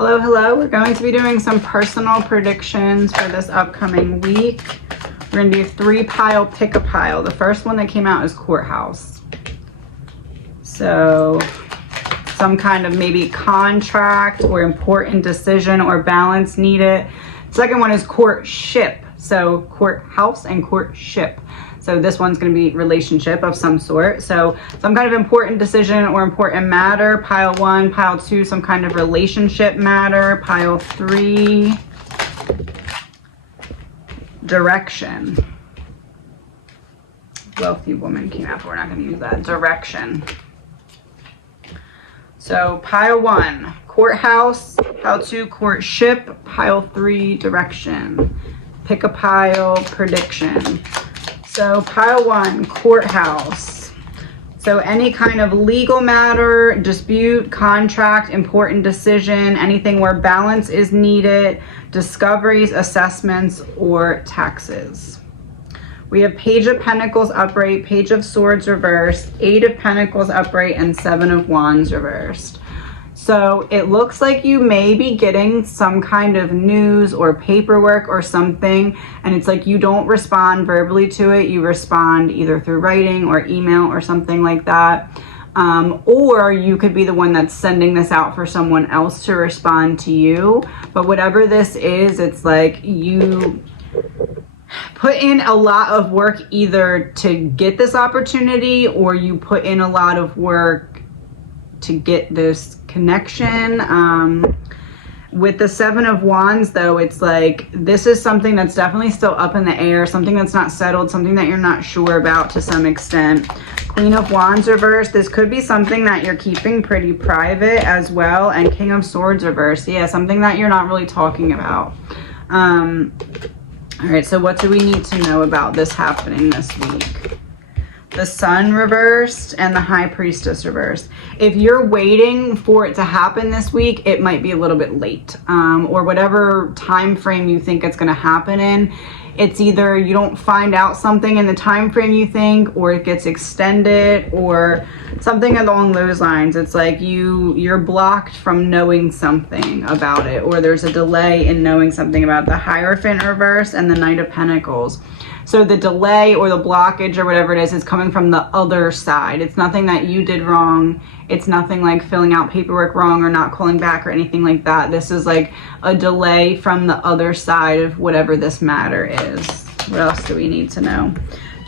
Hello, hello. We're going to be doing some personal predictions for this upcoming week. We're going to do 3-pile, pick a pile. The first one that came out is Courthouse. So some kind of maybe contract or important decision or balance needed. Second one is courtship. So courthouse and courtship. So this one's going to be relationship of some sort. So some kind of important decision or important matter. Pile 1, pile 2, some kind of relationship matter. Pile 3, direction. Wealthy woman came out, but we're not going to use that. Direction. So pile 1, courthouse. Pile 2, courtship. Pile 3, direction. Pick a pile, prediction. So pile 1, courthouse. So any kind of legal matter, dispute, contract, important decision, anything where balance is needed, discoveries, assessments, or taxes. We have Page of Pentacles upright, Page of Swords reversed, 8 of Pentacles upright, and 7 of Wands reversed. So it looks like you may be getting some kind of news or paperwork or something, and it's like you don't respond verbally to it. You respond either through writing or email or something like that. Or you could be the one that's sending this out for someone else to respond to you. But whatever this is, it's like you put in a lot of work either to get this opportunity, or you put in a lot of work to get this connection. With the 7 of Wands though, it's like this is something that's definitely still up in the air, something that's not settled, something that you're not sure about to some extent. Queen of Wands reversed, this could be something that you're keeping pretty private as well. And King of Swords reversed, yeah, something that you're not really talking about. All right, so what do we need to know about this happening this week? The Sun reversed and the High Priestess reversed. If you're waiting for it to happen this week, it might be a little bit late, or whatever time frame you think it's going to happen in. It's either you don't find out something in the time frame you think, or it gets extended, or something along those lines. It's like you're blocked from knowing something about it, or there's a delay in knowing something about the Hierophant reverse and the Knight of Pentacles. So the delay or the blockage or whatever it is coming from the other side. It's nothing that you did wrong. It's nothing like filling out paperwork wrong or not calling back or anything like that. This is like a delay from the other side of whatever this matter is. What else do we need to know?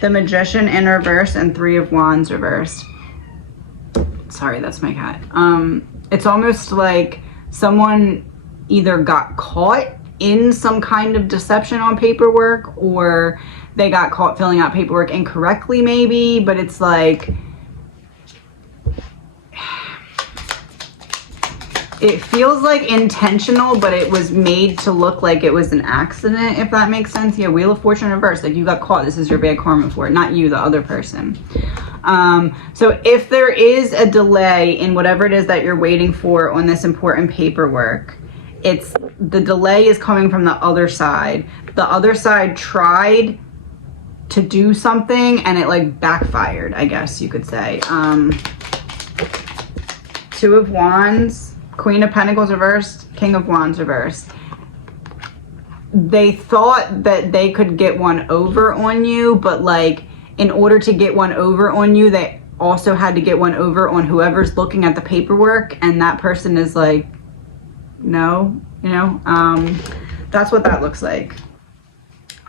The Magician in reverse and 3 of Wands reversed. Sorry, that's my cat. It's almost like someone either got caught in some kind of deception on paperwork, or they got caught filling out paperwork incorrectly maybe, but it's like it feels like intentional, but it was made to look like it was an accident, if that makes sense. Yeah, Wheel of Fortune reversed, like you got caught. This is your bad karma for it, not you, the other person. So if there is a delay in whatever it is that you're waiting for on this important paperwork, it's the delay is coming from the other side. The other side tried to do something and it like backfired, I guess you could say. 2 of Wands, Queen of Pentacles reversed, King of Wands reversed. They thought that they could get one over on you, but like in order to get one over on you, they also had to get one over on whoever's looking at the paperwork, and that person is like, no, you know, that's what that looks like.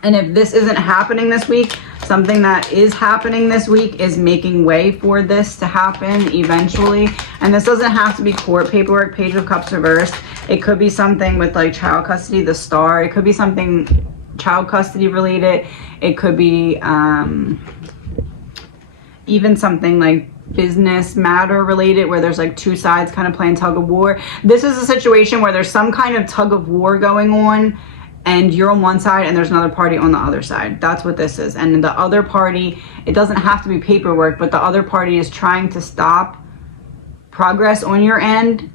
And if this isn't happening this week, something that is happening this week is making way for this to happen eventually. And this doesn't have to be court paperwork. Page of Cups reversed. It could be something with like child custody, the Star. It could be something child custody related. It could be even something like business matter related, where there's like 2 sides kind of playing tug of war. This is a situation where there's some kind of tug of war going on, and you're on one side and there's another party on the other side. That's what this is. And the other party, it doesn't have to be paperwork, but the other party is trying to stop progress on your end,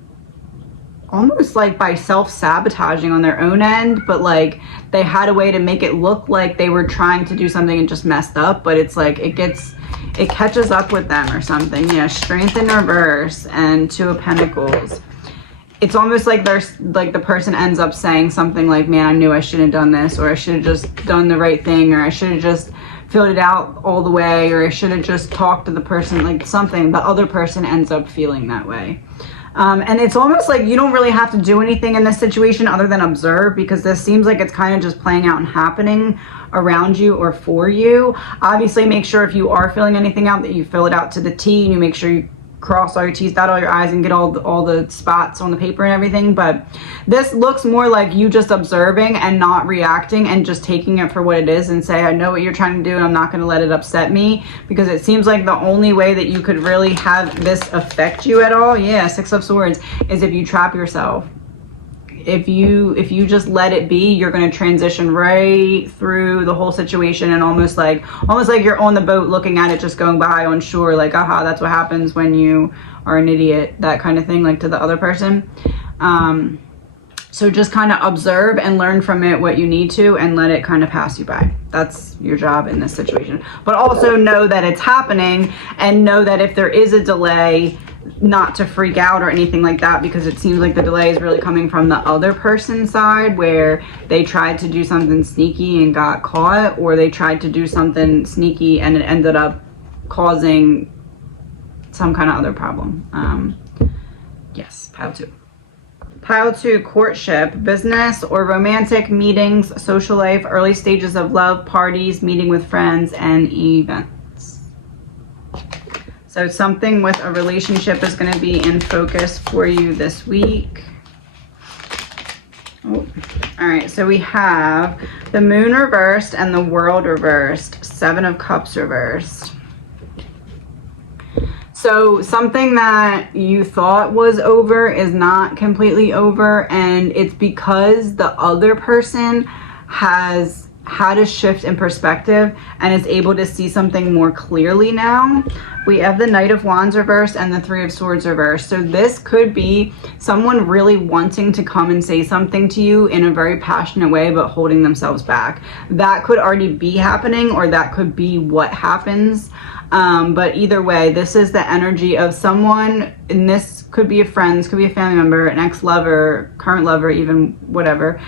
almost like by self-sabotaging on their own end. But like they had a way to make it look like they were trying to do something and just messed up, but it's like it catches up with them or something. Yeah, Strength in reverse and 2 of Pentacles. it's almost like there's like the person ends up saying something like, man, I knew I shouldn't have done this, or I should have just done the right thing, or I should have just filled it out all the way, or I should have just talked to the person, like something. The other person ends up feeling that way. And it's almost like you don't really have to do anything in this situation other than observe, because this seems like it's kind of just playing out and happening around you or for you. Obviously, make sure if you are filling anything out that you fill it out to the T, and you make sure you cross all your T's, dot all your I's, and get all the spots on the paper and everything. But this looks more like you just observing and not reacting, and just taking it for what it is and say, I know what you're trying to do and I'm not going to let it upset me, because it seems like the only way that you could really have this affect you at all, yeah, Six of Swords, is if you trap yourself. If you just let it be, you're going to transition right through the whole situation, and almost like you're on the boat looking at it just going by on shore, like, aha, that's what happens when you are an idiot, that kind of thing, like to the other person. So just kind of observe and learn from it what you need to, and let it kind of pass you by. That's your job in this situation. But also know that it's happening, and know that if there is a delay, not to freak out or anything like that, because it seems like the delay is really coming from the other person's side, where they tried to do something sneaky and got caught, or they tried to do something sneaky and it ended up causing some kind of other problem. Yes, pile 2. Pile 2, courtship, business or romantic meetings, social life, early stages of love, parties, meeting with friends, and events. So something with a relationship is going to be in focus for you this week. Oh. All right, so we have the Moon reversed and the World reversed, Seven of Cups reversed. So something that you thought was over is not completely over, and it's because the other person has had a shift in perspective and is able to see something more clearly now. We have the Knight of Wands reversed and the Three of Swords reversed. So this could be someone really wanting to come and say something to you in a very passionate way, but holding themselves back. That could already be happening, or that could be what happens. But either way, this is the energy of someone, and this could be a friend, this could be a family member, an ex-lover, current lover, even whatever.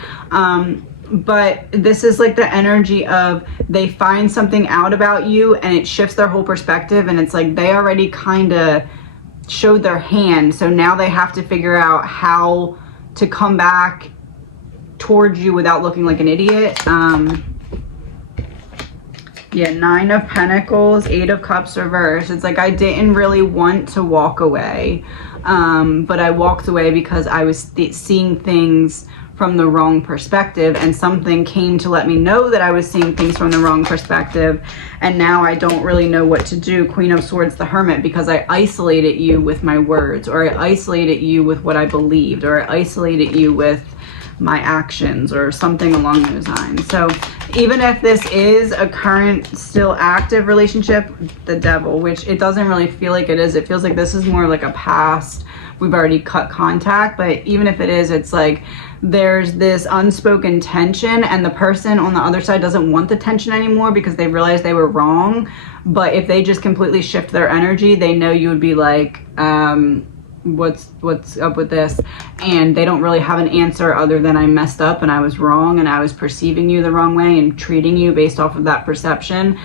But this is like the energy of they find something out about you and it shifts their whole perspective, and it's like they already kind of showed their hand, so now they have to figure out how to come back towards you without looking like an idiot. Yeah, Nine of Pentacles, Eight of Cups reversed. It's like I didn't really want to walk away, but I walked away because I was seeing things from the wrong perspective, and something came to let me know that I was seeing things from the wrong perspective, and now I don't really know what to do. Queen of Swords, the Hermit, because I isolated you with my words, or I isolated you with what I believed, or I isolated you with my actions, or something along those lines. So even if this is a current, still active relationship, the Devil, which it doesn't really feel like it is, it feels like this is more like a past, we've already cut contact. But even if it is, it's like there's this unspoken tension, and the person on the other side doesn't want the tension anymore because they realized they were wrong. But if they just completely shift their energy, they know you would be like, what's up with this, and they don't really have an answer other than I messed up and I was wrong and I was perceiving you the wrong way and treating you based off of that perception.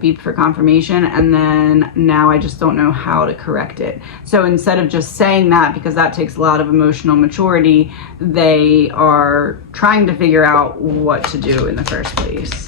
Beep for confirmation, and then now I just don't know how to correct it. So instead of just saying that, because that takes a lot of emotional maturity, they are trying to figure out what to do in the first place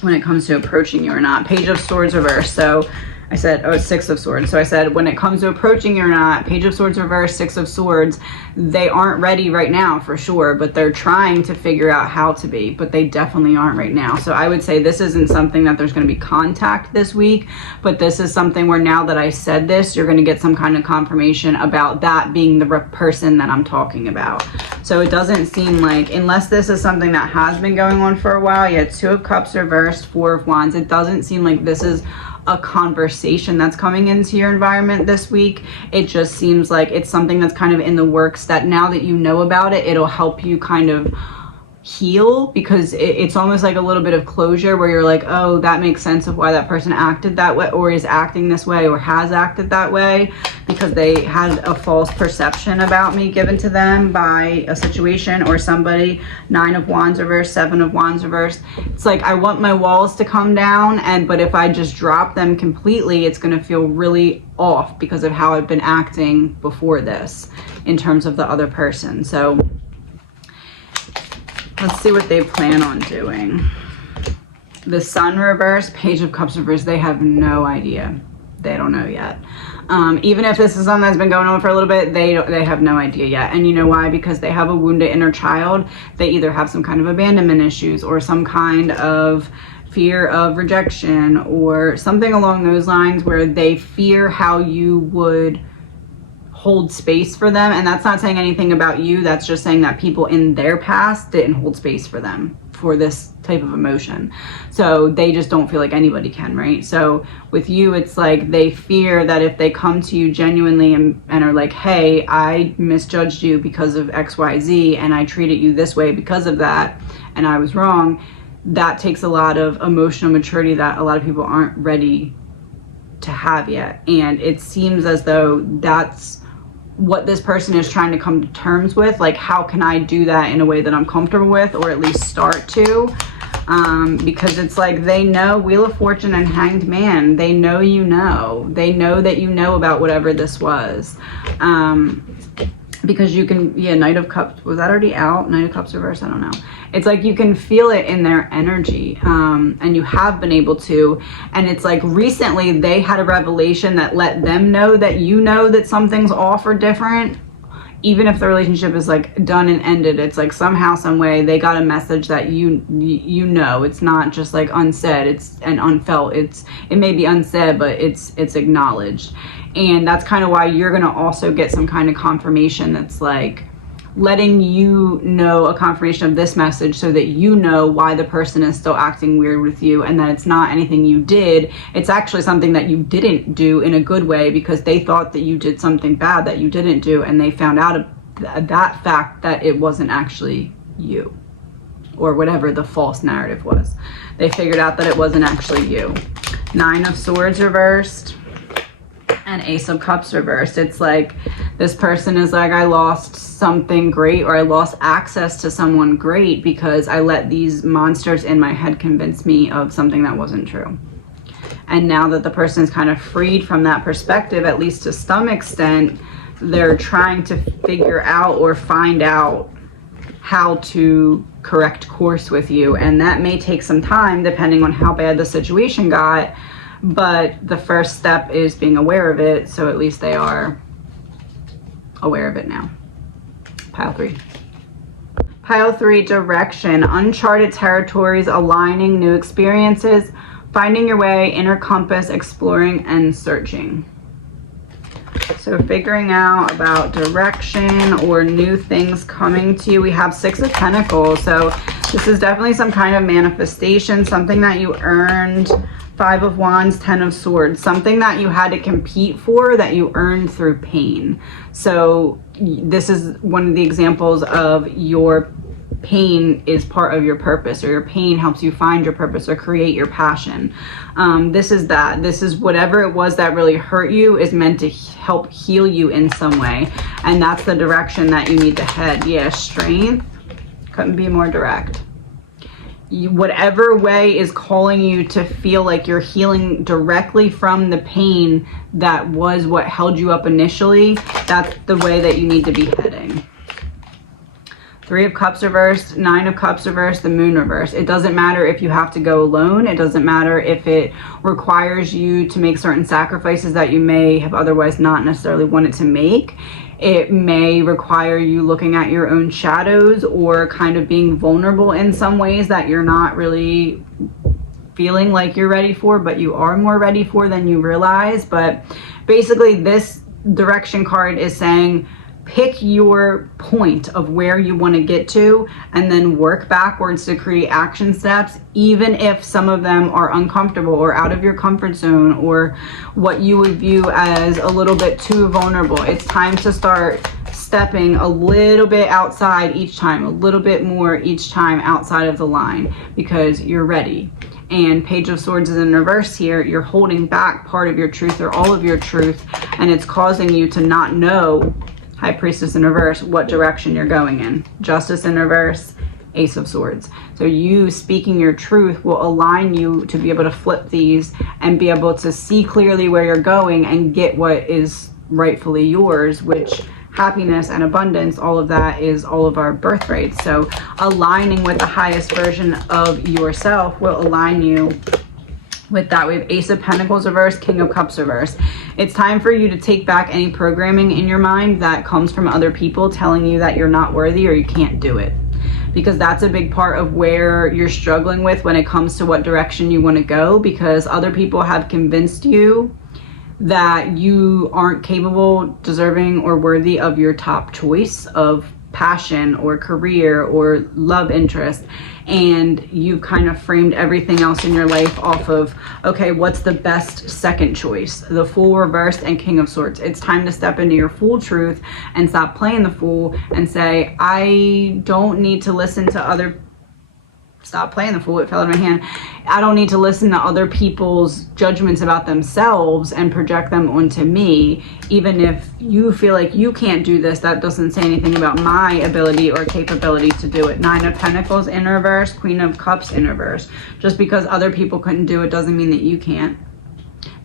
when it comes to approaching you or not. Page of Swords reversed. So I said, oh, Six of Swords. So I said, when it comes to approaching you or not, Page of Swords reverse, Six of Swords, they aren't ready right now for sure, but they're trying to figure out how to be, but they definitely aren't right now. So I would say this isn't something that there's going to be contact this week, but this is something where now that I said this, you're going to get some kind of confirmation about that being the person that I'm talking about. So it doesn't seem like, unless this is something that has been going on for a while, yeah, Two of Cups reversed, Four of Wands, it doesn't seem like this is a conversation that's coming into your environment this week. It just seems like it's something that's kind of in the works, that now that you know about it, it'll help you kind of heal, because it's almost like a little bit of closure where you're like, oh, that makes sense of why that person acted that way, or is acting this way, or has acted that way, because they had a false perception about me given to them by a situation or somebody. 9 of Wands reversed, 7 of Wands reversed. It's like, I want my walls to come down, but if I just drop them completely, it's going to feel really off because of how I've been acting before this in terms of the other person. So let's see what they plan on doing. The Sun reverse, Page of Cups reverse, they have no idea. They don't know yet. Even if this is something that's been going on for a little bit, they have no idea yet. And you know why? Because they have a wounded inner child. They either have some kind of abandonment issues or some kind of fear of rejection or something along those lines, where they fear how you would hold space for them. And that's not saying anything about you. That's just saying that people in their past didn't hold space for them for this type of emotion. So they just don't feel like anybody can, right? So with you, it's like they fear that if they come to you genuinely and are like, hey, I misjudged you because of XYZ and I treated you this way because of that and I was wrong, that takes a lot of emotional maturity that a lot of people aren't ready to have yet. And it seems as though that's what this person is trying to come to terms with. Like, how can I do that in a way that I'm comfortable with, or at least start to? Because it's like, they know Wheel of Fortune and Hanged Man. They know you know. They know that you know about whatever this was. Because you can, yeah, Knight of Cups, was that already out? Knight of Cups reverse, I don't know. It's like you can feel it in their energy, and you have been able to. And it's like recently they had a revelation that let them know that you know that something's off or different. Even if the relationship is like done and ended, it's like somehow, some way they got a message that you know. It's not just like unsaid, it's and unfelt. It may be unsaid, but it's acknowledged. And that's kind of why you're going to also get some kind of confirmation that's like letting you know, a confirmation of this message, so that you know why the person is still acting weird with you, and that it's not anything you did. It's actually something that you didn't do in a good way, because they thought that you did something bad that you didn't do, and they found out that fact that it wasn't actually you, or whatever the false narrative was. They figured out that it wasn't actually you. 9 of Swords reversed and Ace of Cups reversed. It's like this person is like, I lost something great, or I lost access to someone great because I let these monsters in my head convince me of something that wasn't true. And now that the person is kind of freed from that perspective, at least to some extent, they're trying to figure out or find out how to correct course with you. And that may take some time depending on how bad the situation got. But the first step is being aware of it, so at least they are aware of it now. Pile 3. Pile 3, direction. Uncharted territories, aligning, new experiences, finding your way, inner compass, exploring, and searching. So figuring out about direction or new things coming to you. We have 6 of Pentacles, so this is definitely some kind of manifestation, something that you earned. 5 of Wands, 10 of Swords, something that you had to compete for that you earned through pain. So this is one of the examples of your pain is part of your purpose, or your pain helps you find your purpose or create your passion. This is that. This is whatever it was that really hurt you is meant to help heal you in some way. And that's the direction that you need to head. Yeah, strength. Couldn't be more direct. Whatever way is calling you to feel like you're healing directly from the pain that was what held you up initially, that's the way that you need to be heading. 3 of Cups reversed, 9 of Cups reversed, the Moon reversed. It doesn't matter if you have to go alone. It doesn't matter if it requires you to make certain sacrifices that you may have otherwise not necessarily wanted to make. It may require you looking at your own shadows or kind of being vulnerable in some ways that you're not really feeling like you're ready for, but you are more ready for than you realize. But basically this direction card is saying, pick your point of where you want to get to and then work backwards to create action steps, even if some of them are uncomfortable or out of your comfort zone or what you would view as a little bit too vulnerable. It's time to start stepping a little bit outside each time, a little bit more each time outside of the line, because you're ready. And Page of Swords is in reverse here. You're holding back part of your truth or all of your truth, and it's causing you to not know, High Priestess in reverse, what direction you're going in. Justice in reverse, Ace of Swords. So you speaking your truth will align you to be able to flip these and be able to see clearly where you're going and get what is rightfully yours, which happiness and abundance, all of that is all of our birthrights. So aligning with the highest version of yourself will align you with that. We have Ace of Pentacles reverse, King of Cups reverse. It's time for you to take back any programming in your mind that comes from other people telling you that you're not worthy or you can't do it. Because that's a big part of where you're struggling with when it comes to what direction you want to go, because other people have convinced you that you aren't capable, deserving, or worthy of your top choice of passion or career or love interest. And you've kind of framed everything else in your life off of, okay, what's the best second choice? The Fool reversed and King of Swords. It's time to step into your full truth and stop playing the fool and say, I don't need to listen to other stop playing the fool, it fell out of my hand. I don't need to listen to other people's judgments about themselves and project them onto me. Even if you feel like you can't do this, that doesn't say anything about my ability or capability to do it. Nine of Pentacles in reverse, Queen of Cups in reverse. Just because other people couldn't do it doesn't mean that you can't.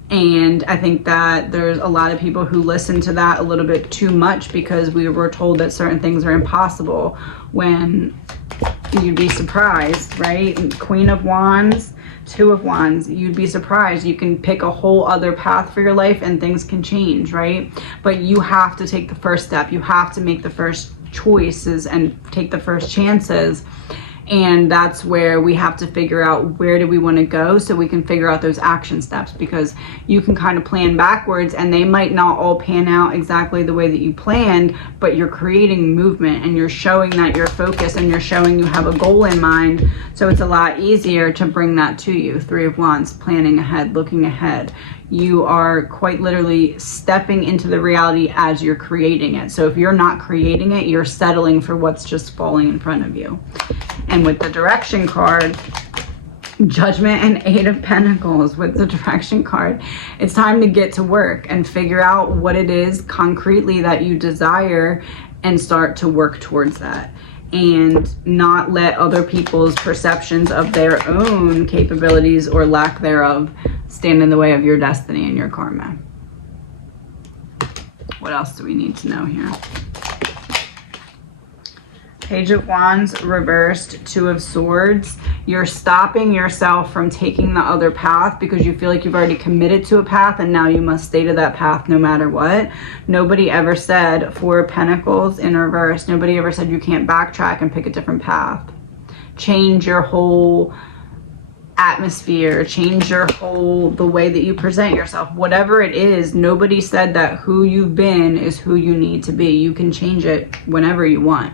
And I think that there's a lot of people who listen to that a little bit too much, because we were told that certain things are impossible, when you'd be surprised, right? Queen of Wands, Two of Wands, you'd be surprised. You can pick a whole other path for your life and things can change, right? But you have to take the first step. You have to make the first choices and take the first chances. And that's where we have to figure out, where do we want to go, so we can figure out those action steps, because you can kind of plan backwards and they might not all pan out exactly the way that you planned, but you're creating movement and you're showing that you're focused and you're showing you have a goal in mind. So it's a lot easier to bring that to you. Three of Wands, planning ahead, looking ahead. You are quite literally stepping into the reality as you're creating it. So if you're not creating it, you're settling for what's just falling in front of you. And with the direction card, Judgment and Eight of Pentacles with the direction card, it's time to get to work and figure out what it is concretely that you desire and start to work towards that. And not let other people's perceptions of their own capabilities or lack thereof stand in the way of your destiny and your karma. What else do we need to know here? Page of Wands reversed, Two of Swords. You're stopping yourself from taking the other path because you feel like you've already committed to a path and now you must stay to that path no matter what. Nobody ever said, Four of Pentacles in reverse, nobody ever said you can't backtrack and pick a different path. Change your whole atmosphere, change your whole, the way that you present yourself, whatever it is. Nobody said that who you've been is who you need to be. You can change it whenever you want.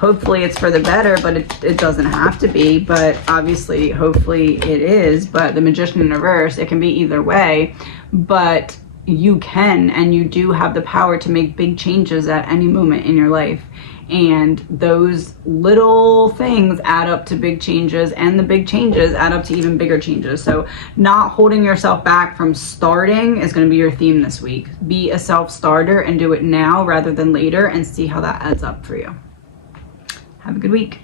Hopefully it's for the better, but it doesn't have to be. But obviously, hopefully it is. But the Magician in reverse, it can be either way. But you can, and you do have the power to make big changes at any moment in your life. And those little things add up to big changes, and the big changes add up to even bigger changes. So not holding yourself back from starting is going to be your theme this week. Be a self-starter and do it now rather than later, and see how that adds up for you. Have a good week.